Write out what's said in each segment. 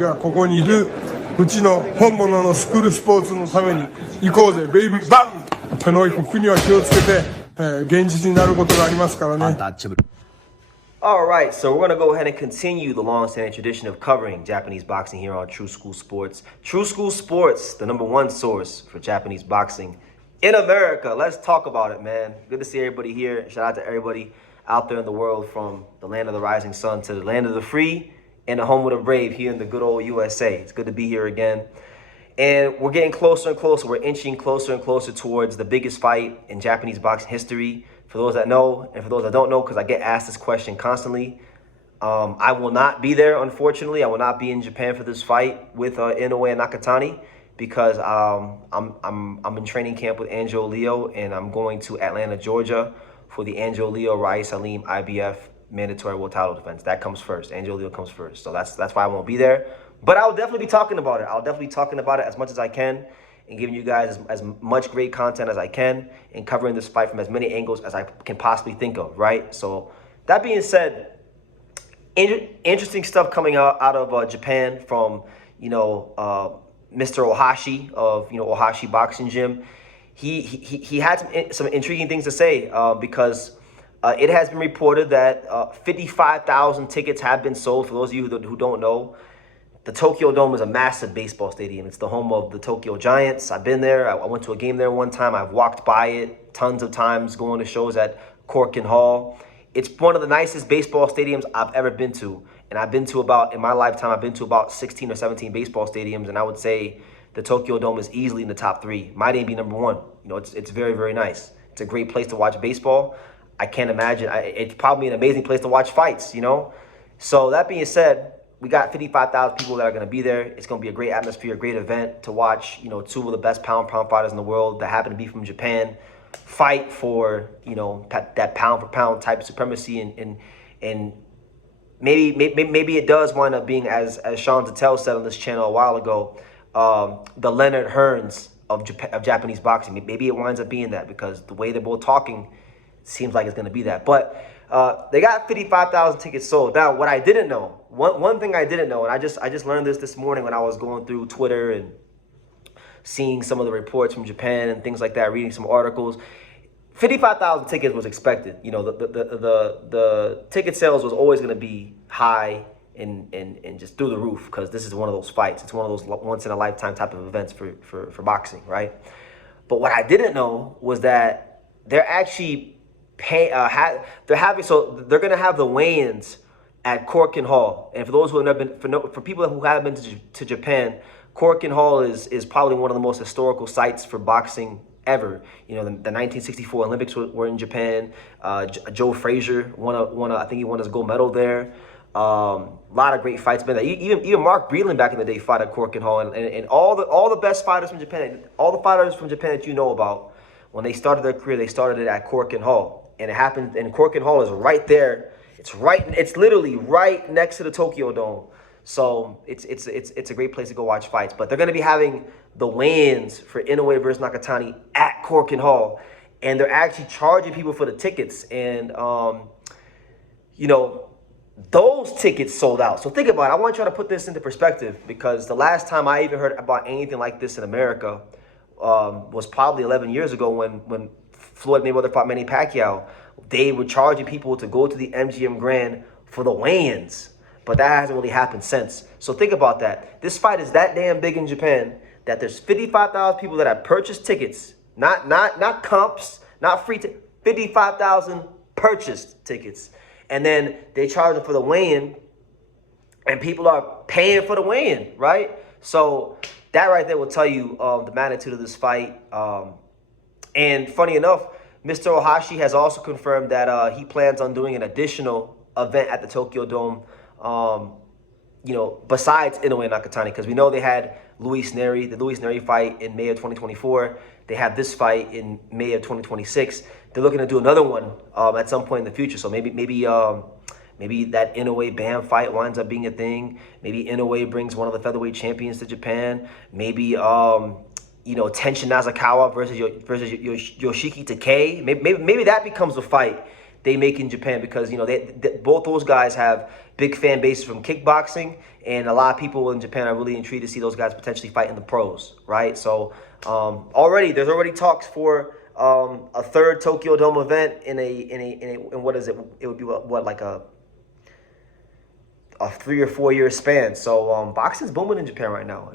がここにいるうちの本物のスクールスポーツのために行こうぜベイビーバン手の服には気をつけて、現実になることがありますからね。Alright, so we're going to go ahead and continue the long-standing tradition of covering Japanese boxing here on True School Sports. True School Sports, the #1 source for Japanese boxing in America. Let's talk about it, man. Good to see everybody here. Shout out to everybody out there in the world, from the land of the rising sun to the land of the free and the home of the brave here in the good old USA. It's good to be here again. And we're getting closer and closer. We're inching closer and closer towards the biggest fight in Japanese boxing history. For those that know, and for those that don't know, because I get asked this question constantly, I will not be there, unfortunately. I will not be in Japan for this fight with Inoue and Nakatani, because I'm in training camp with Angel Leo, and I'm going to Atlanta, Georgia for the Angel Leo Rai Salim IBF mandatory world title defense. That comes first. Angel Leo comes first. So that's why I won't be there. But I'll definitely be talking about it. I'll definitely be talking about it as much as I can, and giving you guys as much great content as I can, and covering this fight from as many angles as I can possibly think of, right? So that being said, interesting stuff coming out of Japan from, Mr. Ohashi of, Ohashi Boxing Gym. He had some intriguing things to say, because it has been reported that 55,000 tickets have been sold. For those of you who don't know, the Tokyo Dome is a massive baseball stadium. It's the home of the Tokyo Giants. I've been there. I went to a game there one time. I've walked by it tons of times, going to shows at Corkin Hall. It's one of the nicest baseball stadiums I've ever been to. And I've been to in my lifetime, I've been to about 16 or 17 baseball stadiums. And I would say the Tokyo Dome is easily in the top 3. Might even be #1. It's very, very nice. It's a great place to watch baseball. I can't imagine. It's probably an amazing place to watch fights, So that being said, we got 55,000 people that are going to be there. It's going to be a great atmosphere, a great event to watch, 2 of the best pound fighters in the world that happen to be from Japan fight for, that pound for pound type of supremacy. And maybe it does wind up being, as Sean Zattel said on this channel a while ago, the Leonard Hearns of Japanese boxing. Maybe it winds up being that, because the way they're both talking seems like it's going to be that. But they got 55,000 tickets sold. Now, what I didn't know, one thing I didn't know, and I just learned this morning when I was going through Twitter and seeing some of the reports from Japan and things like that, reading some articles. 55,000 tickets was expected. The ticket sales was always going to be high and just through the roof, because this is one of those fights. It's one of those once in a lifetime type of events for boxing, right? But what I didn't know was that they're actually they're going to have the weigh-ins at Corkin Hall. And for those who have never been, for people who haven't been to Japan, Corkin Hall is probably one of the most historical sites for boxing ever. The 1964 Olympics were in Japan. Joe Frazier I think he won his gold medal there. A lot of great fights been there. Even Mark Breland back in the day fought at Corkin Hall, and all the best fighters from Japan, all the fighters from Japan that you know about, when they started their career, they started it at Corkin Hall. And it happened, and Corkin Hall is right there. It's literally right next to the Tokyo Dome. So it's a great place to go watch fights. But they're going to be having the weigh-ins for Inoue versus Nakatani at Corkin Hall, and they're actually charging people for the tickets. And those tickets sold out. So think about it. I want you to put this into perspective, because the last time I even heard about anything like this in America was probably 11 years ago when Floyd Mayweather fought Manny Pacquiao. They were charging people to go to the MGM Grand for the weigh-ins, but that hasn't really happened since. So think about that. This fight is that damn big in Japan that there's 55,000 people that have purchased tickets, not comps, not free tickets, 55,000 purchased tickets, and then they charge them for the weigh-in, and people are paying for the weigh-in, right? So that right there will tell you the magnitude of this fight. And funny enough, Mr. Ohashi has also confirmed that he plans on doing an additional event at the Tokyo Dome, besides Inoue and Nakatani, because we know they had the Luis Neri fight in May of 2024. They have this fight in May of 2026. They're looking to do another one at some point in the future. So maybe that Inoue Bam fight winds up being a thing. Maybe Inoue brings one of the featherweight champions to Japan. Maybe Tenshin Nasukawa versus Yoshiki Takei. Maybe that becomes a fight they make in Japan, because both those guys have big fan bases from kickboxing, and a lot of people in Japan are really intrigued to see those guys potentially fight in the pros, right? So there's already talks for a third Tokyo Dome event in what is it? It would be like a 3 or 4 year span. So boxing's booming in Japan right now.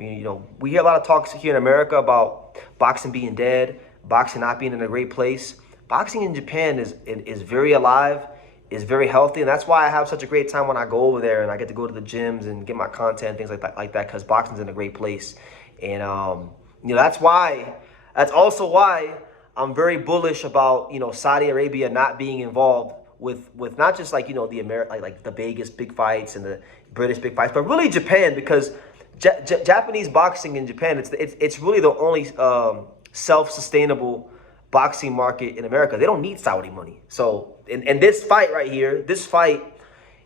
We hear a lot of talks here in America about boxing being dead, boxing not being in a great place. Boxing in Japan is very alive, is very healthy, and that's why I have such a great time when I go over there and I get to go to the gyms and get my content, things like that, because boxing's in a great place. And that's also why I'm very bullish about Saudi Arabia not being involved with not just like the Vegas big fights and the British big fights, but really Japan, because Japanese boxing in Japan, it's really the only self-sustainable boxing market in America. They don't need Saudi money. So and this fight right here, this fight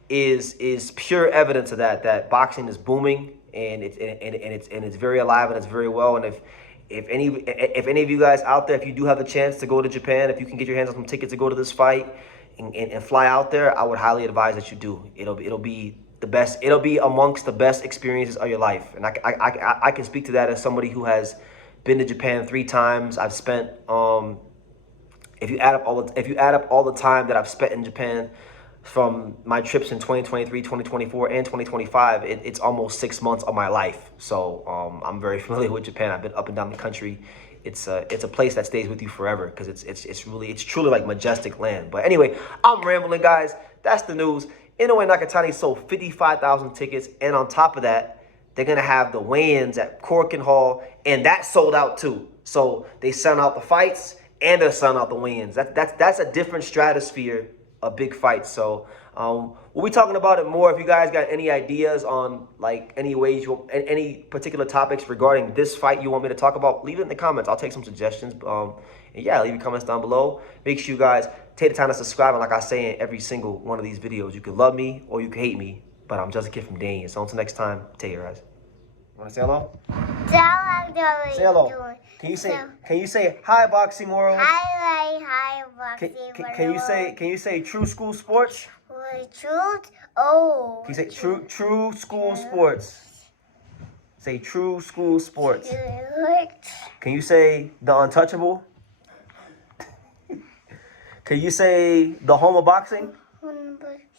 is pure evidence of that boxing is booming, and it's very alive, and it's very well. And if any of you guys out there, if you do have the chance to go to Japan, if you can get your hands on some tickets to go to this fight and fly out there, I would highly advise that you do. It'll be the best. It'll be amongst the best experiences of your life. And I can speak to that as somebody who has been to Japan 3 times. I've spent if you add up all the time that I've spent in Japan from my trips in 2023, 2024, and 2025, it's almost 6 months of my life. So I'm very familiar with Japan. I've been up and down the country. It's a place that stays with you forever, because it's truly like majestic land. But anyway, I'm rambling, guys. That's the news. Inoue Nakatani sold 55,000 tickets, and on top of that, they're gonna have the weigh-ins at Corkin Hall, and that sold out too. So they sent out the fights, and they're selling out the weigh-ins. That's a different stratosphere of big fights. So we'll be talking about it more. If you guys got any ideas on like any particular topics regarding this fight you want me to talk about, leave it in the comments. I'll take some suggestions. And yeah, leave your comments down below. Make sure you guys take the time to subscribe. And like I say in every single one of these videos, you can love me or you can hate me, but I'm just a kid from Daniel. So until next time, take care, guys. Want to say hello? Say hello. Can you say hi, Boxing World? Hi, Boxing World. Can you say True School Sports? Truth? Oh. Can you say True School Sports? Say True School Sports. Can you say The Untouchable? Can you say The Home of Boxing?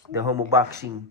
The Home of Boxing.